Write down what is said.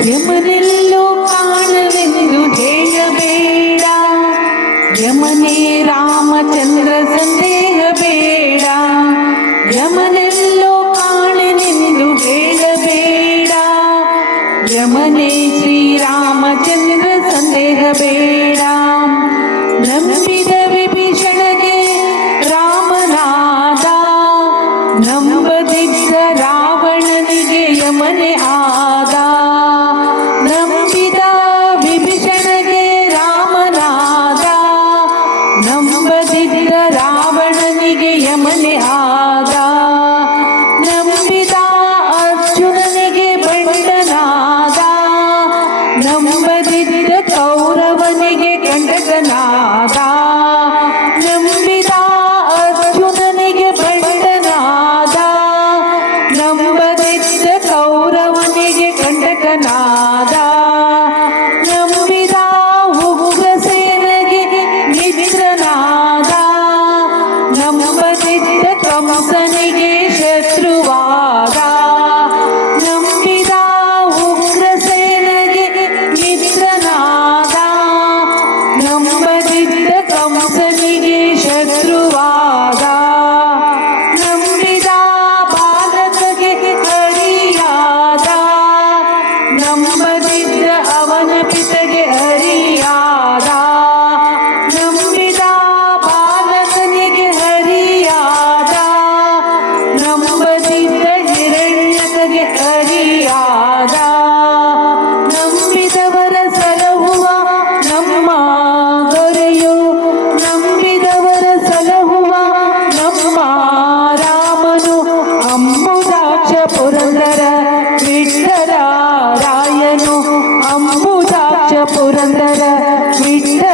ಯಮನೆಲ್ಲೋ ಕಾಣಲೆಂದು ಹೇಳಬೇಡ, ಯಮನೇ ರಾಮಚಂದ್ರ ಸಂದೇಹ ಬೇಡ. ಯಮನೆಲ್ಲೋ ಕಾಣಲೆಂದು ಹೇಳಬೇಡ, ಯಮನೇ ಶ್ರೀರಾಮಚಂದ್ರ ಸಂದೇಹ ಬೇಡ. ನಂಬಿದ ವಿಭೀಷಣಗೆ ರಾಮನಾದ, ನಂಬದಿದ್ದ ರಾವಣನಿಗೆ ಯಮನೆ ಆದ. ನಂಬಿದ ವಿಭೀಷಣಗೆ ರಾಮನಾದ, ನಂಬದಿದ್ದ ರಾವಣನಿಗೆ ಯಮನೆ ಆದ. ನಂಬಿದ ಅರ್ಜುನನಿಗೆ ಬಂಡನಾದ, ನಂಬದಿದ್ದ ಕೌರವನಿಗೆ ಕಂಟಕನಾದ. ನಂಬಿದ ಅರ್ಜುನನಿಗೆ ಬಂಡನಾದ, ನಂಬದಿದ್ದ ಕೌರವನಿಗೆ ಕಂಟಕನಾದ. ನಂಬಿದ ಉಗ್ರಸೇನಗೆ ಮಿತ್ರನಾದ, ನಂಬದಿದ್ದ ಕಂಸನಿಗೆ ಶತ್ರುವಾದ. ನಂಬಿದ ಉಗ್ರಸೇನಗೆ ಮಿತ್ರನಾದ, ನಂಬದಿದ್ದ ಕಂಸನಿಗೆ ಶತ್ರುವಾದ. ನಂಬಿದ ಬಾಲಕಗೆ ಹರಿಯಾದ, ನಂಬದಿದ್ದ ಅವನ ಪಿತೆಗೆ ಹರಿಯಾದ. ನಂಬಿದ ಬಾಲಕನಿಗೆ ಹರಿಯಾದ, ನಂಬದಿದ್ದ ಹಿರಣ್ಯಕಗೆ ಹರಿಯಾದ. ನಂಬಿದವರ ಸಲಹುವ ನಮ್ಮ ದೊರೆಯು, ನಂಬಿದವರ ಸಲಹುವ ನಮ್ಮ ರಾಮನು. ಅಂಬುಜಾಕ್ಷ ಪುರಂದರ ವಿಠ್ಠಲ ರಾಯನು, ಅಂಬುಜಾಕ್ಷ ಪುರಂದರ ವಿಠ್ಠಲ